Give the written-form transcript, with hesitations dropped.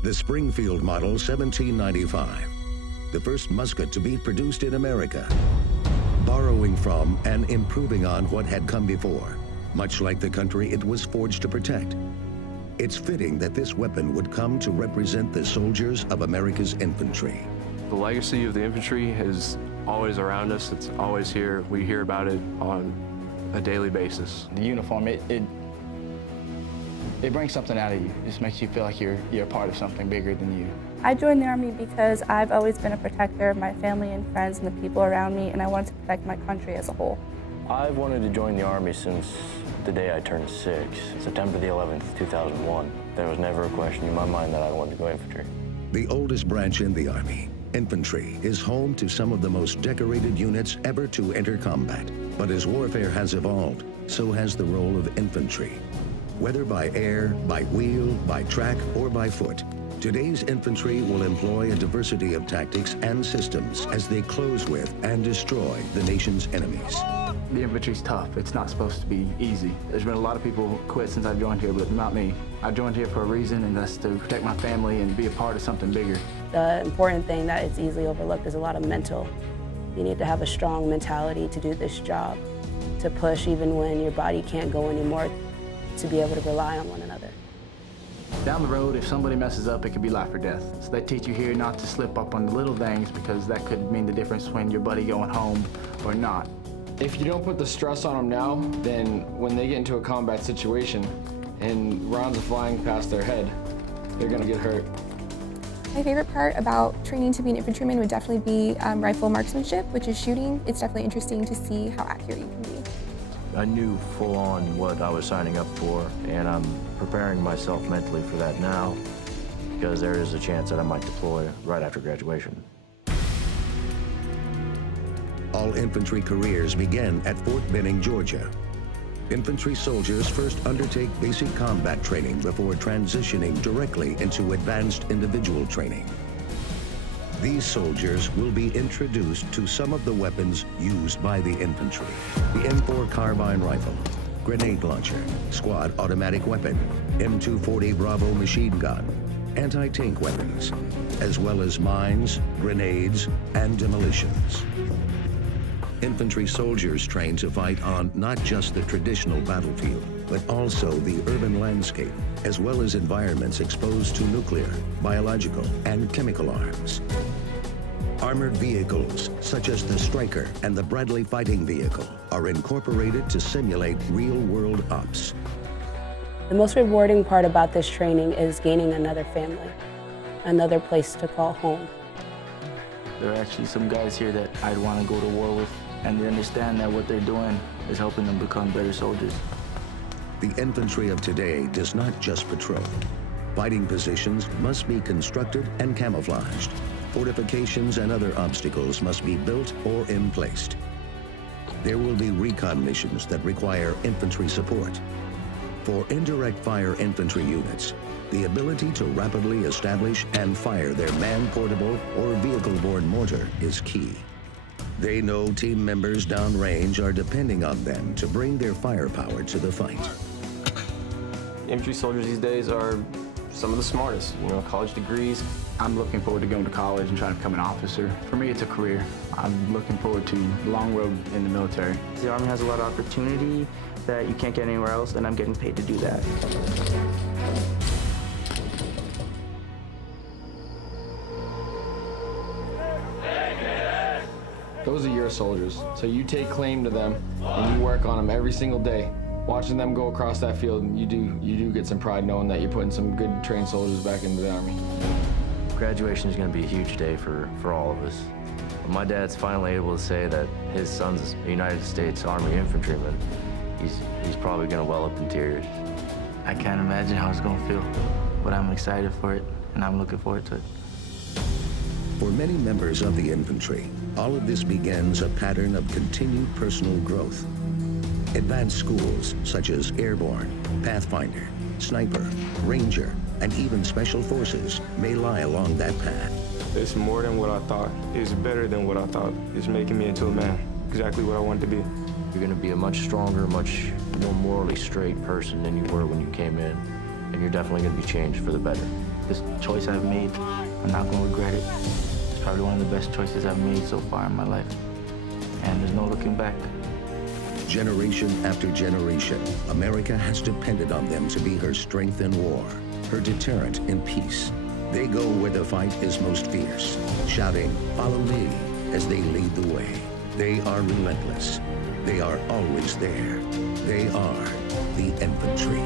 The Springfield Model 1795, the first musket to be produced in America, borrowing from and improving on what had come before, much like the country it was forged to protect. It's fitting that this weapon would come to represent the soldiers of America's infantry. The legacy of the infantry is always around us. It's always here. We hear about it on a daily basis. The uniform, it brings something out of you. It just makes you feel like you're a part of something bigger than you. I joined the Army because I've always been a protector of my family and friends and the people around me, and I wanted to protect my country as a whole. I've wanted to join the Army since the day I turned 6, September the 11th, 2001. There was never a question in my mind that I wanted to go infantry. The oldest branch in the Army, infantry, is home to some of the most decorated units ever to enter combat. But as warfare has evolved, so has the role of infantry. Whether by air, by wheel, by track, or by foot, today's infantry will employ a diversity of tactics and systems as they close with and destroy the nation's enemies. The infantry's tough. It's not supposed to be easy. There's been a lot of people who quit since I joined here, but not me. I joined here for a reason, and that's to protect my family and be a part of something bigger. The important thing that is easily overlooked is a lot of mental. You need to have a strong mentality to do this job, to push even when your body can't go anymore, to be able to rely on one another. Down the road, if somebody messes up, it could be life or death. So they teach you here not to slip up on the little things, because that could mean the difference between your buddy going home or not. If you don't put the stress on them now, then when they get into a combat situation and rounds are flying past their head, they're gonna get hurt. My favorite part about training to be an infantryman would definitely be rifle marksmanship, which is shooting. It's definitely interesting to see how accurate you can be. I knew full on what I was signing up for, and I'm preparing myself mentally for that now, because there is a chance that I might deploy right after graduation. All infantry careers begin at Fort Benning, Georgia. Infantry soldiers first undertake basic combat training before transitioning directly into advanced individual training. These soldiers will be introduced to some of the weapons used by the infantry. The M4 carbine rifle, grenade launcher, squad automatic weapon, M240 Bravo machine gun, anti-tank weapons, as well as mines, grenades, and demolitions. Infantry soldiers train to fight on not just the traditional battlefield, but also the urban landscape, as well as environments exposed to nuclear, biological, and chemical arms. Armored vehicles, such as the Stryker and the Bradley fighting vehicle, are incorporated to simulate real-world ops. The most rewarding part about this training is gaining another family, another place to call home. There are actually some guys here that I'd want to go to war with, and they understand that what they're doing is helping them become better soldiers. The infantry of today does not just patrol. Fighting positions must be constructed and camouflaged. Fortifications and other obstacles must be built or emplaced. There will be recon missions that require infantry support. For indirect fire infantry units, the ability to rapidly establish and fire their man-portable or vehicle-borne mortar is key. They know team members downrange are depending on them to bring their firepower to the fight. Infantry soldiers these days are some of the smartest, college degrees. I'm looking forward to going to college and trying to become an officer. For me, it's a career. I'm looking forward to the long road in the military. The Army has a lot of opportunity that you can't get anywhere else, and I'm getting paid to do that. Those are your soldiers, so you take claim to them and you work on them every single day. Watching them go across that field, you do get some pride knowing that you're putting some good trained soldiers back into the Army. Graduation is going to be a huge day for all of us. My dad's finally able to say that his son's a United States Army infantryman. He's probably going to well up in tears. I can't imagine how it's going to feel, but I'm excited for it, and I'm looking forward to it. For many members of the infantry, all of this begins a pattern of continued personal growth. Advanced schools such as Airborne, Pathfinder, Sniper, Ranger, and even Special Forces may lie along that path. It's more than what I thought. It's better than what I thought. It's making me into a man, exactly what I wanted to be. You're going to be a much stronger, much more morally straight person than you were when you came in. And and you're definitely going to be changed for the better. This choice I've made, I'm not going to regret it. It's probably one of the best choices I've made so far in my life. And there's no looking back. Generation after generation, America has depended on them to be her strength in war, her deterrent in peace. They go where the fight is most fierce, shouting, "Follow me," as they lead the way. They are relentless. They are always there. They are the infantry.